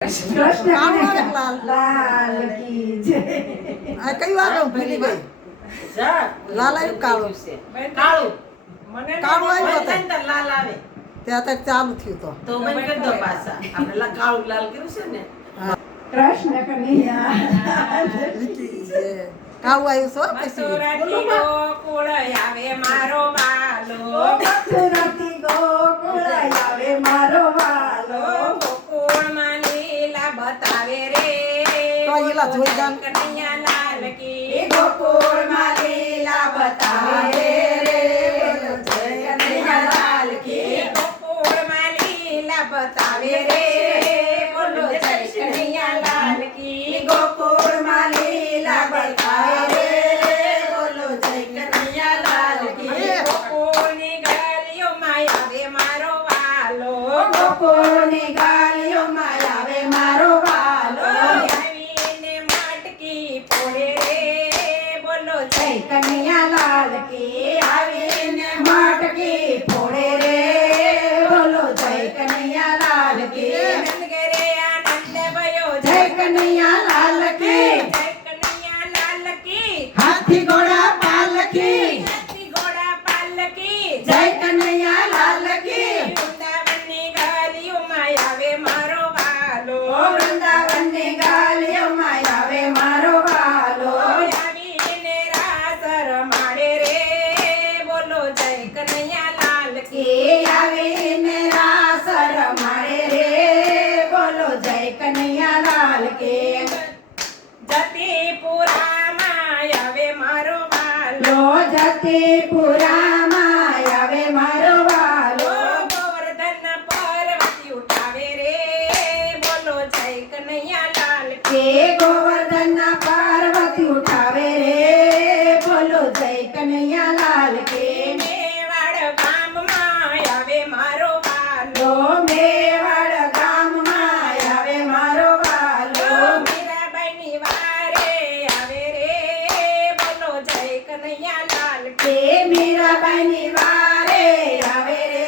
કૃષ્ણ લાલ કી જય. આ કઈ વાર ભૂલી ગઈ. લાલ આવ્યું કાળું કાળું કાળું આવ્યું મને હતું. લાલ આવે ત્યાં તક ચાલુ થયું તો મને કરી દો પાછા આપણે કાળું લાલ કર્યું છે ને કૃષ્ણ કનૈયા તો કાળું આવ્યું છો પછી મથુરાથી ગોકુળ આવે મારો વાલો મથુરાથી ગોકુળ આવે મારો વાલો ગોકુળમાં લીલા બતાવે રે તો લીલા જોઈ જાન. કનૈયા લાલ કી ગોકુળમાં લીલા બતાવે રે જય કનૈયા લાલ કી ગોકુળમાં લીલા બતાવે રે બોલો જય કનૈયા લાલ કી ગોકુળમાં લીલા બતાવે રે બોલો જય કનૈયા લાલ કી ગોકુળની ગલીઓમાં આવે મારો વાલો ગોકુળની ગાલીઓમાં આવે મારો વાલો આવીને માટકી ફોડે રે બોલો જય જય કનૈયા લાલ કી આવીને માટકી ફોડે રે બોલો જય કનૈયા લાલ કી નંદગરે આનંદ ભયો જય કનૈયા લાલ કી જય કનૈયા લાલ કી હાથી ઘોડા પાલકી હાથી ઘોડા પાલકી જય કનૈયા લાલ કી વૃંદાવનની ગલીઓમાં આવે મારો વાલો ઓ વૃંદાવનની ગાલીઓમાં આવે મારો વાલો આવીને રાસ રમાડે રે બોલો જય કનૈયા લાલ કી કે આવીને રાસ રમાડે રે બોલો જય કનૈયા લાલ કે જતીપુરામાં આવે મારો વાલો લો જતીપુરામાં આવે મારો વાલો ગોવર્ધન પર્વતી ઉઠાવે રે બોલો જય કનૈયા લાલ કે ગોવર્ધનના પાર્વતી ઉઠાવે રે બોલો જય કનૈયા લાલ કે મેવાડ ગામમાં આવે મારો વાલો લો મેવાડ ગામમાં આવે મારો વાલો મીરાબાઈની વારે આવે રે બોલો જય કનૈયા લાલ કે મીરાબાઈની વારે આવે રે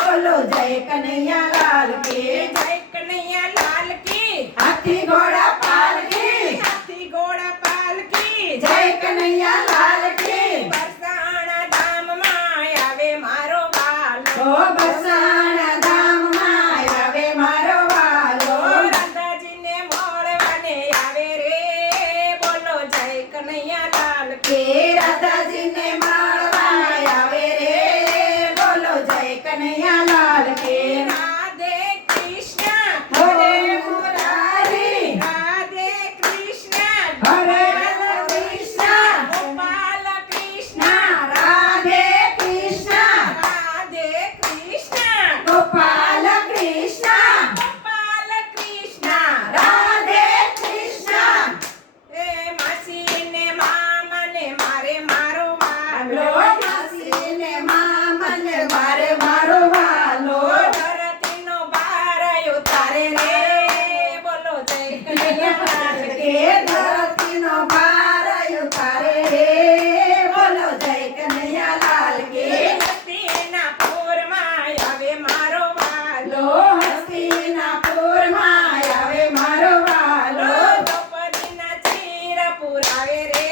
બોલો જય કનૈયા લાલ કે જય કનૈયા લાલ કી હાથી ઘોડા પાલકી હાથી ઘોડા પાલકી જય કનૈયા લાલ કી બરસાણા ધામમાં આવે મારો વાલો ઓ બરસાણા ધામમાં આવે મારો વાલો રાધાજીને મળવાને આવે રે બોલો જય કનૈયા લાલ કે રાધાજીને મળવા આવે રે બોલો જય કનૈયા લાલ કે રાધે કૃષ્ણ હરે મુરારી રાધે કૃષ્ણ હરે કૃષ્ણ ગોપાલ કૃષ્ણ રાધે કૃષ્ણ રાધે કૃષ્ણ ગોપાલ કૃષ્ણ ગોપાલ કૃષ્ણ રાધે કૃષ્ણ એ માસીને મામાને મારે મારો લો વાલો માસીને મામાને મારે મારો વાલો ધરતીનો ભાર ઉતારે રે બોલો જય કનૈયા લાલ કે ધરતીનો ભાર ઉતારે રે બોલો જય કનૈયા લાલ કે હસ્તીના પૂરમાં આવે મારો વાલો લો હસ્તિનાપુરમાં આવે મારો વાલો દ્રૌપદીના ચીર પુરાવે રે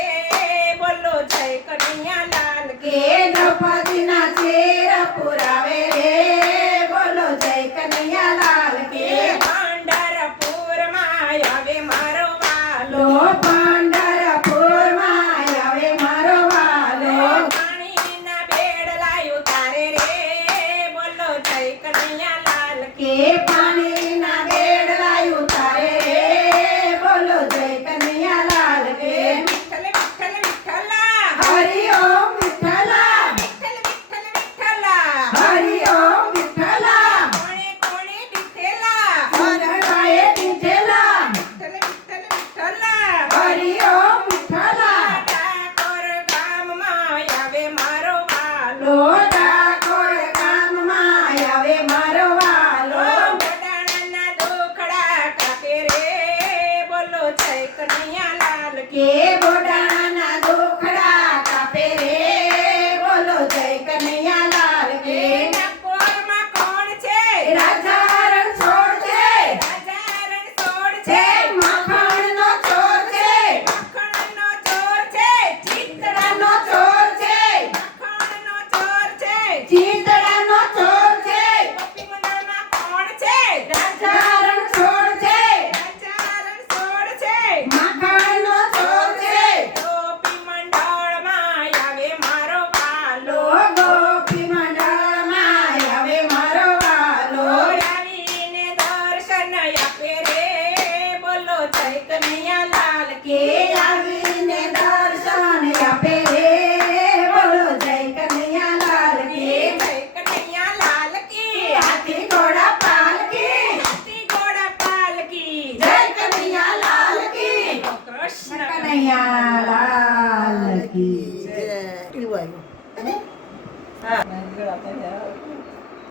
બોલો જય કનૈયા લાલ કે દ્રૌપદીના ચેર પુરાવે રે બોલો જય કનૈયા લાલ કે પંઢરપુરમાં આવે મારો વાલો લો પંઢરપુરમાં આવે મારો વાલો પાણીના બેડલા ઉતારે રે બોલો જય કનૈયા લાલ કે પાણીના બેડલા ઉતારે રે બોલો જય કનૈયા લાલ કે વિઠ્ઠલ વિઠ્ઠલ વિઠ્ઠલા હરિ ઓમ વિઠ્ઠલા વિઠ્ઠલ વિઠ્ઠલ વિઠ્ઠલા હરિ ઓમ વિઠ્ઠલા કોણે કોણે દીઠેલા શરણાએ દીધેલા વિઠ્ઠલ વિઠ્ઠલ વિઠ્ઠલા હરિ ઓમ વિઠ્ઠલા ડાકોર ગામમાં આવે મારો વાલો લો ડાકોર ગામમાં આવે મારો વાલો ગોડાણાના દુખડા કાપે રે બોલો જય કનૈયા લાલ કે બોડાણાના દુખડા કાપે રે બોલો જય કનૈયા લાલ કે ડાકોરમાં કોણ છે રાજા રણછોડ છે રાજા રાજા